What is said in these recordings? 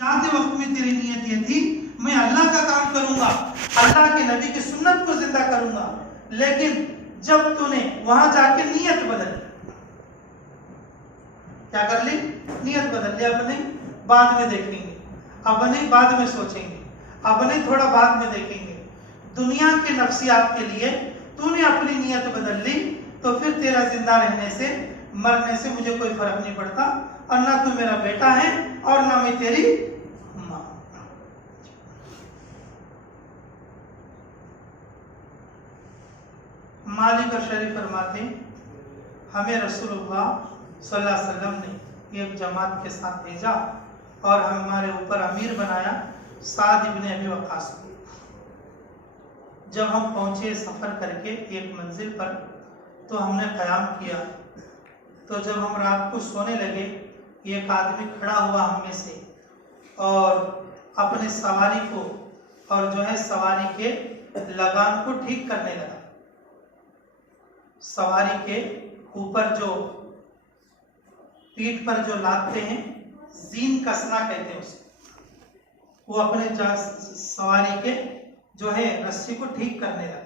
जाते वक्त में तेरी नीयत ये थी मैं अल्लाह का काम करूंगा, अल्लाह के नबी की सुन्नत को जिंदा करूंगा, लेकिन जब तूने वहां जाके नीयत बदल ली, क्या कर ली? नीयत बदल ली। अब नहीं बाद में देखेंगे, अब नहीं बाद में सोचेंगे, अब नहीं थोड़ा बाद में देखेंगे। दुनिया के नफ्सियात के लिए तूने अपनी नीयत बदल ली तो फिर तेरा जिंदा रहने से मरने से मुझे कोई फर्क नहीं पड़ता, और ना तू मेरा बेटा है और ना मैं तेरी मां। मालिक और शरीफ फरमाते हमें रसूलुल्लाह सल्लल्लाहु अलैहि वसल्लम ने एक जमात के साथ भेजा और हमारे ऊपर अमीर बनाया साद इब्ने अबी वक्कास को। जब हम पहुंचे सफर करके एक मंजिल पर तो हमने क़याम किया, तो जब हम रात को सोने लगे एक आदमी खड़ा हुआ हम में से और अपने सवारी को और जो है सवारी के लगान को ठीक करने लगा। सवारी के ऊपर जो पीठ पर जो लादते हैं जीन कसना कहते हैं उसको, वो अपने सवारी के जो है रस्सी को ठीक करने लगा।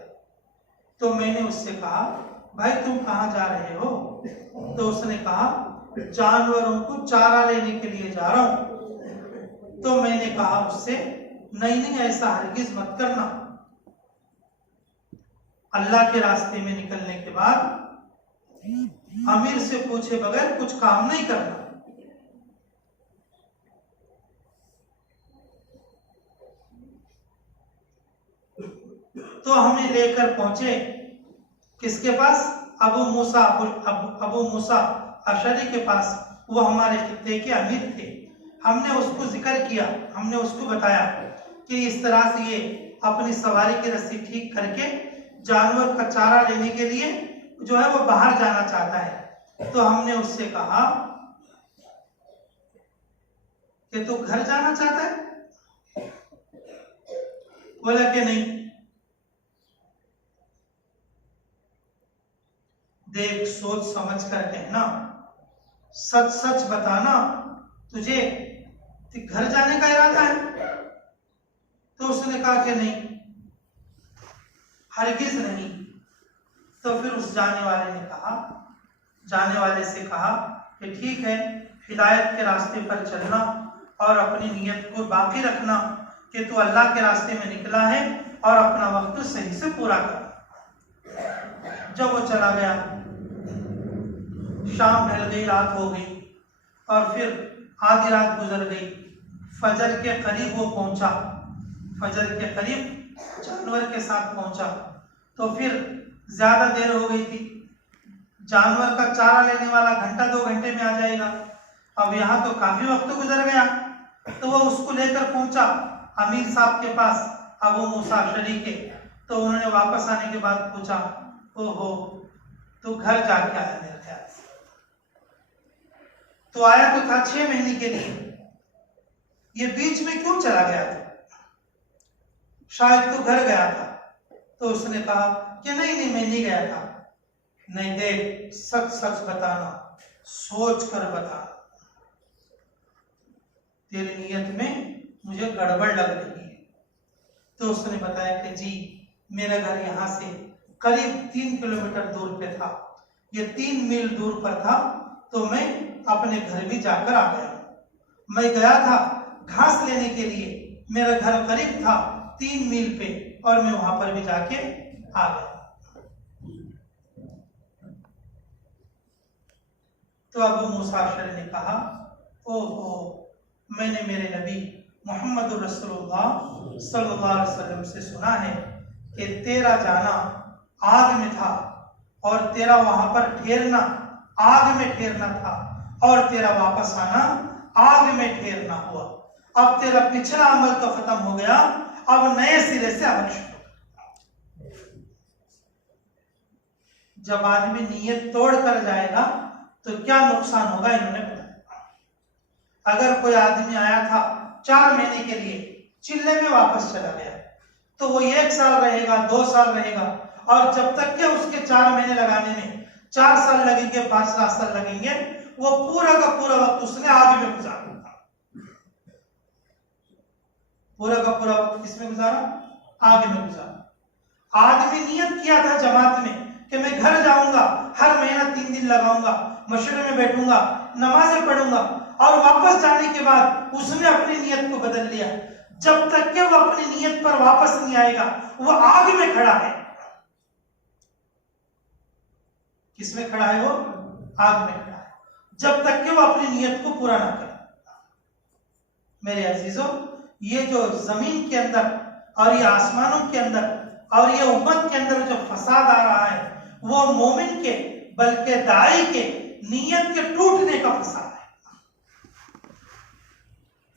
तो मैंने उससे कहा भाई तुम कहाँ जा रहे हो? तो उसने कहा जानवरों को चारा लेने के लिए जा रहा हूं। तो मैंने कहा उससे नहीं नहीं ऐसा हरगिज मत करना, अल्लाह के रास्ते में निकलने के बाद अमीर से पूछे बगैर कुछ काम नहीं करना। तो हमें लेकर पहुंचे किसके पास? अबू मूसा अशरी के पास। वो हमारे खित्ते के अमीर थे। हमने उसको जिक्र किया, हमने उसको बताया कि इस तरह से ये अपनी सवारी की रस्सी ठीक करके जानवर का चारा लेने के लिए जो है वो बाहर जाना चाहता है। तो हमने उससे कहा कि तू घर जाना चाहता है? बोला कि नहीं। देख सोच समझ कर कहना, सच सच बताना, तुझे घर जाने का इरादा है? तो उसने कहा कि नहीं, हरगिज नहीं। तो फिर उस जाने वाले से कहा कि ठीक है, हिदायत के रास्ते पर चलना और अपनी नीयत को बाकी रखना कि तू अल्लाह के रास्ते में निकला है और अपना वक्त सही से पूरा कर। जब वो चला गया, शाम ढल गई, रात हो गई और फिर आधी रात गुजर गई। फजर के करीब वो पहुंचा, फजर के करीब जानवर के साथ पहुंचा। तो फिर ज्यादा देर हो गई थी, जानवर का चारा लेने वाला घंटा 2 घंटे में आ जाएगा। अब यहाँ तो काफी वक्त गुजर गया। तो वो उसको लेकर पहुंचा अमीर साहब के पास, अबू मूसा अशरी के। तो उन्होंने वापस आने के बाद पूछा, ओहो तो घर जाके आया मेरे ख्याल से। तो आया तो था 6 महीने के लिए, ये बीच में क्यों चला गया था? शायद तो घर गया था। तो उसने कहा कि नहीं नहीं मैं नहीं गया था। नहीं देख, सच सच बताना, सोच कर बता, तेरी नीयत में मुझे गड़बड़ लग रही है। तो उसने बताया कि जी मेरा घर यहाँ से करीब 3 किलोमीटर दूर पे था, ये 3 मील दूर पर था। तो मैं अपने घर भी जाकर आ गया। मैं गया था घास लेने के लिए, मेरा घर करीब था 3 मील पे और मैं वहां पर भी जाके आ गया। तो अबू मूसा अशरी ने कहा, ओहो मैंने मेरे नबी मोहम्मद रसूलुल्लाह सल्लल्लाहु अलैहि वसल्लम से सुना है कि तेरा जाना आग में था और तेरा वहां पर ठहरना आग में ठहरना था और तेरा वापस आना आग में ठहरना हुआ। अब तेरा पिछला अमल तो खत्म हो गया, अब नए सिरे से अमल शुरू। जब आदमी नीयत तोड़ कर जाएगा तो क्या नुकसान होगा, इन्होंने बताया। अगर कोई आदमी आया था 4 महीने के लिए, चिल्ले में वापस चला गया, तो वो 1 साल रहेगा, 2 साल रहेगा, और जब तक के उसके 4 महीने लगाने में 4 साल लगेंगे, 5 साल लगेंगे, वो पूरा का पूरा वक्त उसने आग में गुजारा। पूरा का पूरा वक्त किसमें गुजारा? आगे में गुजारा। आदमी नियत किया था जमात में कि मैं घर जाऊंगा, हर महीना 3 दिन लगाऊंगा, मशवरे में बैठूंगा, नमाजें पढ़ूंगा, और वापस जाने के बाद उसने अपनी नियत को बदल लिया। जब तक कि वो अपनी नियत पर वापस नहीं आएगा, वो आग में खड़ा है। किसमें खड़ा है? वो आग में खड़ा है, जब तक कि वो अपनी नियत को पूरा ना करे। मेरे अजीजों, ये जो जमीन के अंदर और ये आसमानों के अंदर और ये उम्मत के अंदर जो फसाद आ रहा है, वो मोमिन के बल्कि दाई के नियत के टूटने का फसाद है।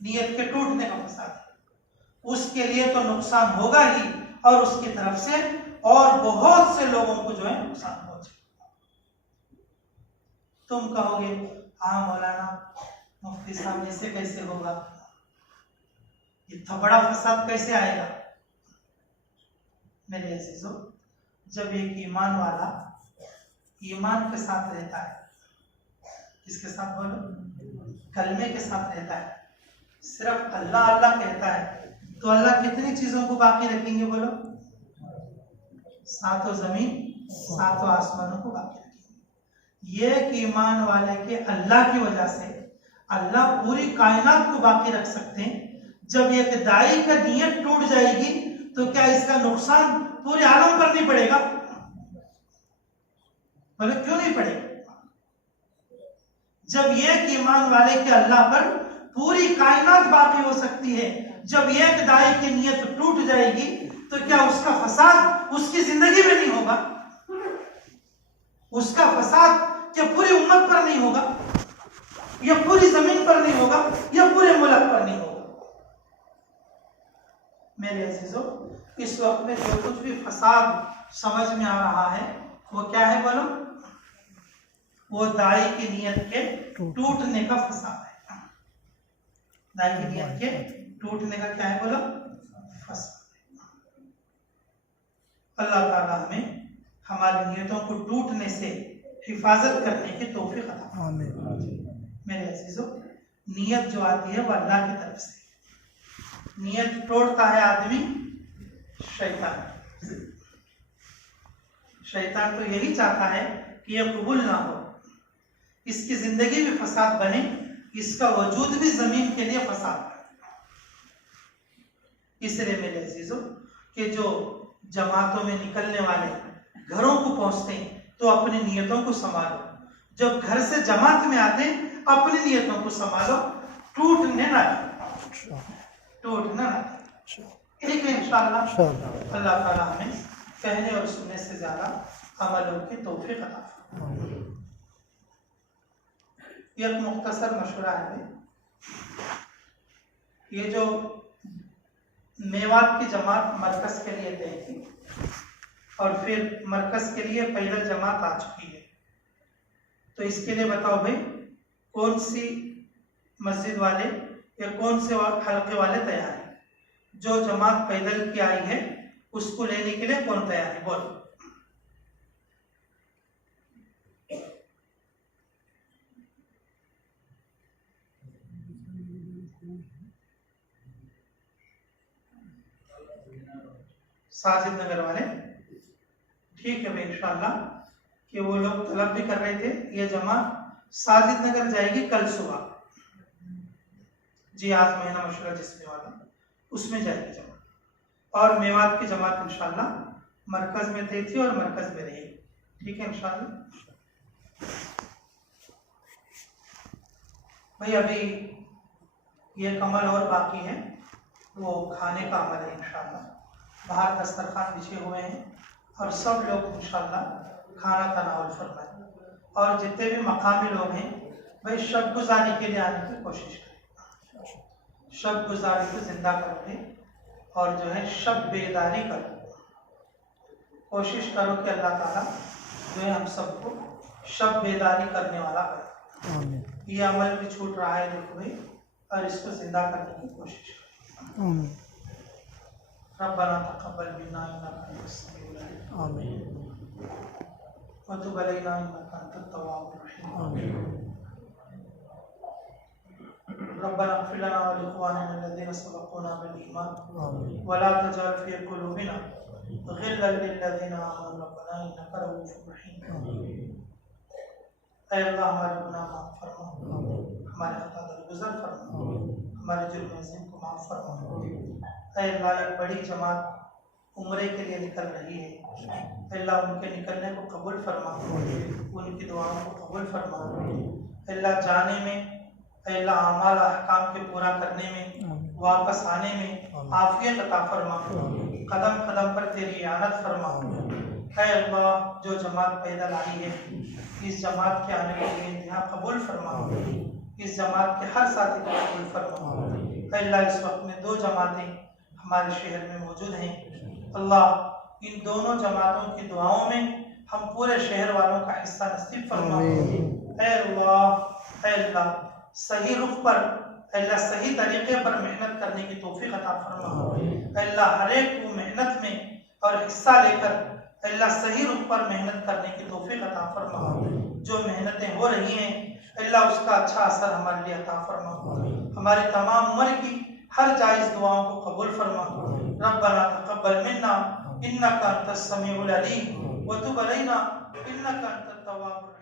नियत के टूटने का फसाद है। उसके लिए तो नुकसान होगा ही, और उसकी तरफ से और बहुत से लोगों को जो है नुकसान पहुंचेगा। तुम कहोगे, हाँ मौलाना मुफ्ती साहब, ऐसे कैसे होगा? इतना बड़ा फसाद कैसे आएगा? मेरे अजीजों, जब एक ईमान वाला ईमान के साथ रहता है, किसके साथ बोलो? कलमे के साथ रहता है, सिर्फ अल्लाह अल्लाह कहता है, तो अल्लाह कितनी चीजों को बाकी रखेंगे बोलो? 7 जमीन 7 आसमानों को बाकी रखेंगे। ये ईमान वाले के अल्लाह की वजह से अल्लाह पूरी कायनात को बाकी रख सकते हैं। जब एक दाई का नियत टूट जाएगी तो क्या इसका नुकसान पूरे आलम पर नहीं पड़ेगा? बोले क्यों नहीं पड़ेगा? जब एक ईमान वाले के अल्लाह पर पूरी कायनात बाकी हो सकती है, जब एक दाई की नियत टूट जाएगी तो क्या उसका फसाद उसकी जिंदगी में नहीं होगा? उसका फसाद क्या पूरी उम्मत पर नहीं होगा, या पूरी जमीन पर नहीं होगा, या पूरे मुल्क पर नहीं होगा? मेरे अजीजों, इस वक्त में जो कुछ भी फसाद समझ में आ रहा है वो क्या है बोलो? वो दाई की नियत के टूटने का फसाद है। दाई की नियत के टूटने का क्या है बोलो? फसाद। अल्लाह ताला हमें हमारी नियतों को टूटने से हिफाजत करने की तौफीक अता फरमाए। मेरे अजीजों, नियत जो आती है वो अल्लाह की तरफ से। नियत तोड़ता है आदमी शैतान। शैतान तो यही चाहता है कि यह कबूल ना हो, इसकी जिंदगी भी फसाद बने, इसका वजूद भी जमीन के लिए फसाद बने। इसलिए मेरे अजीजों, कि जो जमातों में निकलने वाले घरों को पहुंचते हैं तो अपनी नियतों को संभालो। जब घर से जमात में आते हैं अपनी नियतों को संभालो, टूटने ना ठीक है। इंशाअल्लाह अल्लाह ताला हमें कहने और सुनने से ज्यादा अमलों की तौफीक अता फरमाए। एक मुख्तसर मशवरा है। ये जो मेवात की जमात मरकज के लिए गई थी और फिर मरकज के लिए पैदल जमात आ चुकी है, तो इसके लिए बताओ भाई, कौन सी मस्जिद वाले या कौन से हल्के वाले तैयार हैं? जो जमात पैदल की आई है उसको लेने के लिए कौन तैयार है? बोलो। साजिद नगर वाले, ठीक है भाई। इंशाअल्लाह कि वो लोग तलब भी कर रहे थे, ये जमात साजिद नगर जाएगी कल सुबह। जी, आज महीना मशवरा जिसमें वाला उसमें जाएगी जमात, और मेवात की जमात इंशाअल्लाह मरकज में तय थी और मरकज में रहेगी। ठीक है इंशाअल्लाह। भाई अभी ये अमल और बाकी है, वो खाने का अमल है इंशाअल्लाह। बाहर दस्तरखान बिछे हुए हैं और सब लोग इंशाअल्लाह खाना तनावुल फरमाएं, और जितने भी मकामी लोग हैं भाई शब गुजारी के लिए आने की कोशिश करें। शब गुजारी को जिंदा करोगे और जो है शब बेदारी करो। कोशिश करो कि अल्लाह ताला जो है हम सबको शब बेदारी करने वाला करे। ये अमल भी छूट रहा है देखो भाई, और इसको जिंदा करने की कोशिश करें। रब्बना तक़ब्बल मिन्ना इन्नका अंतस समीउल अलीम व तुब अलैना इन्नका अंतत तव्वाबुर रहीम। रब्बना इग़फिर लना व लिइख़्वानिना अल्लज़ीना सबक़ूना बिल ईमान व ला तजअल फ़ी क़ुलूबिना ग़िल्लन लिल्लज़ीना आमनू रब्बना इन्नका रऊफ़ुर रहीम। ऐ अल्लाह हमारे गुनाह माफ़ फरमा, हमारे खता दरगुज़र फरमा, हमारे जुर्म अज़ीम को माफ़ फरमा। ऐ अल्लाह एक बड़ी जमात उम्रे के लिए निकल रही है, अल्लाह उनके निकलने को कबूल फरमा, उनकी दुआओं को कबूल फरमा। अल्लाह जाने में, अल्लाह आमाल अहकाम के पूरा करने में, वापस आने में आफियत अता फरमा, कदम कदम पर तेरी इयानत फरमा। ऐ अल्लाह जो जमात पैदल आई है, इस जमात के आने के लिए इंतहा कबूल फरमा, इस जमात के हर साथी को कबूल फरमा। अल्लाह इस वक्त में 2 जमातें हमारे शहर में मौजूद हैं, अल्लाह इन दोनों जमातों की दुआओं में हम पूरे शहर वालों का हिस्सा नसीब फरमा। ऐ अल्लाह सही रुख पर, अल्लाह सही तरीके पर मेहनत करने की तौफीक अता फरमा। अल्लाह हर एक को मेहनत में और हिस्सा लेकर अल्लाह सही रुख पर मेहनत करने की तौफीक अता फरमा। जो मेहनतें हो रही हैं अल्लाह उसका अच्छा असर हमारे लिए अता फरमा। हमारी तमाम उम्र की हर जायज़ दुआओं को कबूल फरमा। रब्बना तक़ब्बल मिन्ना इन्नका अंतस समीउल अलीम व तुब अलैना इन्नका अंतत तव्वाबुर